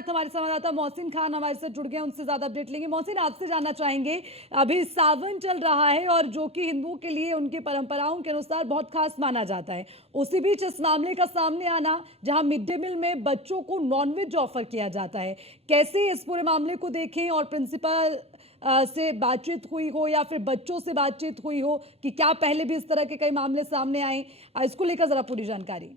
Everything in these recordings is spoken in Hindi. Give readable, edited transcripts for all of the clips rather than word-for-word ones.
साथ हमारे संवाददाता मोहसिन खान हमारे साथ जुड़ गए, उनसे ज्यादा अपडेट लेंगे। मोहसिन, आपसे जानना चाहेंगे, अभी सावन चल रहा है और जो कि हिंदुओं के लिए उनकी परंपराओं के अनुसार बहुत खास माना जाता है, उसी बीच इस मामले का सामने आना जहां मिड डे मील में बच्चों को नॉनवेज ऑफर किया जाता है, कैसे इस पूरे मामले को देखें? और प्रिंसिपल से बातचीत हुई हो या फिर बच्चों से बातचीत हुई हो कि क्या पहले भी इस तरह के कई मामले सामने आए, इसको लेकर जरा पूरी जानकारी।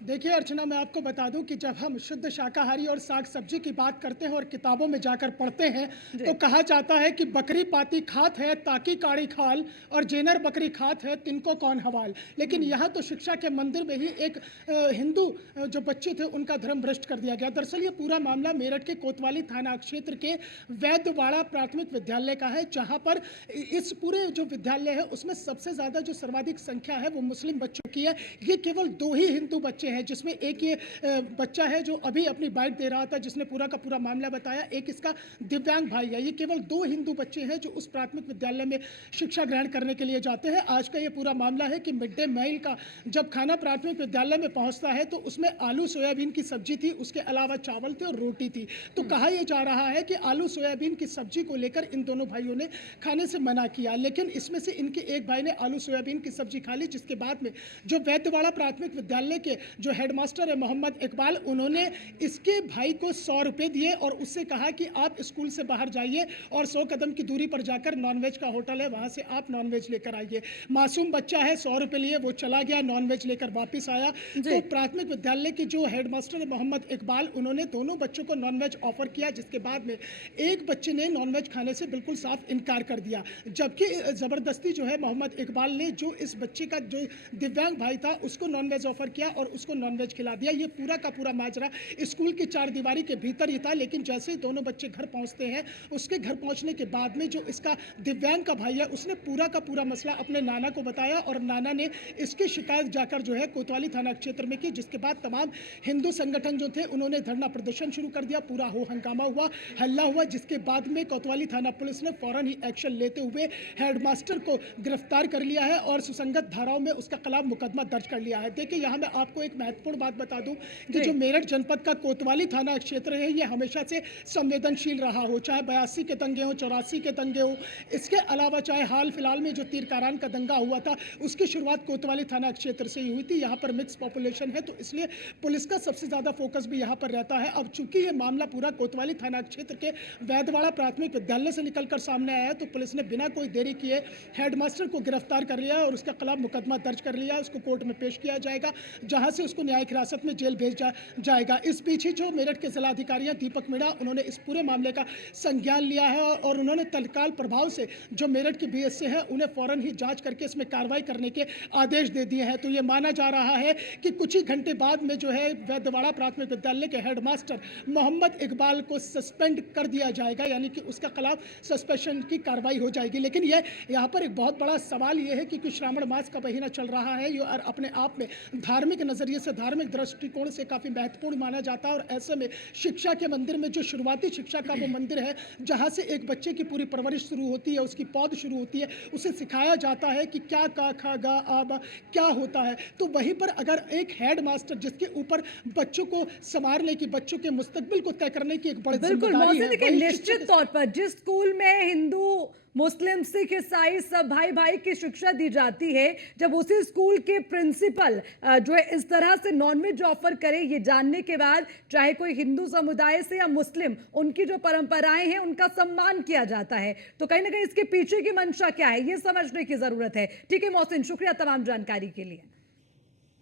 देखिए अर्चना, मैं आपको बता दूं कि जब हम शुद्ध शाकाहारी और साग सब्जी की बात करते हैं और किताबों में जाकर पढ़ते हैं तो कहा जाता है कि बकरी पाती खात है ताकि काड़ी खाल और जेनर बकरी खात है तिनको कौन हवाल। लेकिन यहाँ तो शिक्षा के मंदिर में ही एक हिंदू जो बच्चे थे उनका धर्म भ्रष्ट कर दिया गया। दरअसल ये पूरा मामला मेरठ के कोतवाली थाना क्षेत्र के वैद्यवाड़ा प्राथमिक विद्यालय का है, जहाँ पर इस पूरे जो विद्यालय है उसमें सबसे ज़्यादा जो सर्वाधिक संख्या है वो मुस्लिम बच्चों की है। ये केवल 2 ही हिंदू बच्चे हैं, जिसमें एक ये बच्चा है जो अभी अपनी बाइट दे रहा था जिसने पूरा का पूरा मामला बताया, एक इसका दिव्यांग भाई है। ये केवल 2 हिंदू बच्चे हैं जो उस प्राथमिक विद्यालय में शिक्षा ग्रहण करने के लिए जाते हैं। आज का ये पूरा मामला है कि मिड डे मील का जब खाना प्राथमिक विद्यालय में पहुंचता है तो उसमें आलू सोयाबीन की सब्जी थी, उसके अलावा चावल थे और रोटी थी। तो कहा यह जा रहा है कि आलू सोयाबीन की सब्जी को लेकर इन दोनों भाइयों ने खाने से मना किया, लेकिन इसमें से इनके एक भाई ने आलू सोयाबीन की सब्जी खा ली, जिसके बाद में जो वैद्यवाड़ा प्राथमिक विद्यालय के जो हेडमास्टर है मोहम्मद इकबाल, उन्होंने इसके भाई को 100 रुपए दिए और उससे कहा कि आप स्कूल से बाहर जाइए और 100 कदम की दूरी पर जाकर नॉनवेज का होटल है वहां से आप नॉनवेज लेकर आइए। मासूम बच्चा है, 100 रुपए लिए वो चला गया, नॉनवेज लेकर वापस आया। तो प्राथमिक विद्यालय के जो हेडमास्टर है मोहम्मद इकबाल, उन्होंने दोनों बच्चों को नॉनवेज ऑफर किया, जिसके बाद में एक बच्चे ने नॉनवेज खाने से बिल्कुल साफ इनकार कर दिया, जबकि जबरदस्ती जो है मोहम्मद इकबाल ने जो इस बच्चे का जो दिव्यांग भाई था उसको नॉनवेज ऑफर किया और उसको नॉनवेज खिला दिया। ये पूरा का पूरा माजरा स्कूल की 4 दीवारी के भीतर ही था, लेकिन जैसे ही दोनों बच्चे घर पहुंचते हैं, उसके घर पहुंचने के बाद में जो इसका दिव्यांग का भाई है उसने पूरा का पूरा मसला अपने नाना को बताया और नाना ने इसकी शिकायत जाकर जो है कोतवाली थाना क्षेत्र में की, जिसके बाद तमाम हिंदू संगठन जो थे उन्होंने धरना प्रदर्शन शुरू कर दिया, पूरा हो हंगामा हुआ, हल्ला हुआ, जिसके बाद में कोतवाली थाना पुलिस ने फौरन ही एक्शन लेते हुए हेडमास्टर को गिरफ्तार कर लिया है और सुसंगत धाराओं में उसका खिलाफ मुकदमा दर्ज कर लिया है। देखिए यहाँ मैं आपको एक महत्वपूर्ण बात बता दूं कि जो मेरठ जनपद का कोतवाली थाना क्षेत्र है ये हमेशा से संवेदनशील रहा हो, चाहे 82 के दंगे हो, 84 के दंगे हो, इसके अलावा चाहे हाल फिलहाल में जो तीरकारान का दंगा हुआ था उसकी शुरुआत कोतवाली थाना क्षेत्र से ही हुई थी। यहाँ पर मिक्स पॉपुलेशन है तो इसलिए पुलिस का सबसे ज्यादा फोकस भी यहाँ पर रहता है। अब चूंकि ये मामला पूरा कोतवाली थाना क्षेत्र के वैद्यवाड़ा प्राथमिक विद्यालय से निकलकर सामने आया तो पुलिस ने बिना कोई देरी किए हेडमास्टर को गिरफ्तार कर लिया और उसके खिलाफ मुकदमा दर्ज कर लिया, उसको कोर्ट में पेश किया जाएगा, जहां से उसको न्यायिक हिरासत में जेल भेजा जाएगा। इस बीच ही जो मेरठ के जिलाधिकारी दीपक मीणा, उन्होंने इस पूरे मामले का संज्ञान लिया है और उन्होंने तत्काल प्रभाव से जो मेरठ के बीएसए है उन्हें फौरन ही जांच करके इसमें कार्रवाई करने के आदेश दे दिए हैं। तो ये माना जा रहा है कि कुछ ही घंटे बाद में जो है वैद्यवाड़ा प्राथमिक विद्यालय के हेडमास्टर मोहम्मद इकबाल को सस्पेंड कर दिया जाएगा, यानी कि उसका खिलाफ सस्पेंशन की कार्रवाई हो जाएगी। लेकिन ये यहाँ पर एक बहुत बड़ा सवाल ये है कि श्रावण मास का महीना चल रहा है, ये अपने आप में धार्मिक नजरिए से, धार्मिक दृष्टिकोण से काफी महत्वपूर्ण माना जाता है और ऐसे में शिक्षा के मंदिर में जो शुरुआती शिक्षा का वो मंदिर है जहां से एक बच्चे की पूरी परवरिश शुरू होती है, उसकी पौध शुरू होती है, उसे सिखाया जाता है कि क्या का खा गा आबा क्या होता है। तो वहीं पर अगर एक हेड मास्टर जिसके ऊपर बच्चों को संवारने की, बच्चों के मुस्तकबिल को तय करने की एक बड़ी जिम्मेदारी है, निश्चित तौर पर जिस स्कूल में हिंदू मुस्लिम सिख ईसाई सब भाई भाई की शिक्षा दी जाती है, जब उसी स्कूल के प्रिंसिपल जो है इस तरह से नॉनवेज ऑफर करे, ये जानने के बाद चाहे कोई हिंदू समुदाय से या मुस्लिम, उनकी जो परंपराएं हैं उनका सम्मान किया जाता है, तो कहीं ना कहीं इसके पीछे की मंशा क्या है ये समझने की जरूरत है। ठीक है मोहसिन, शुक्रिया तमाम जानकारी के लिए।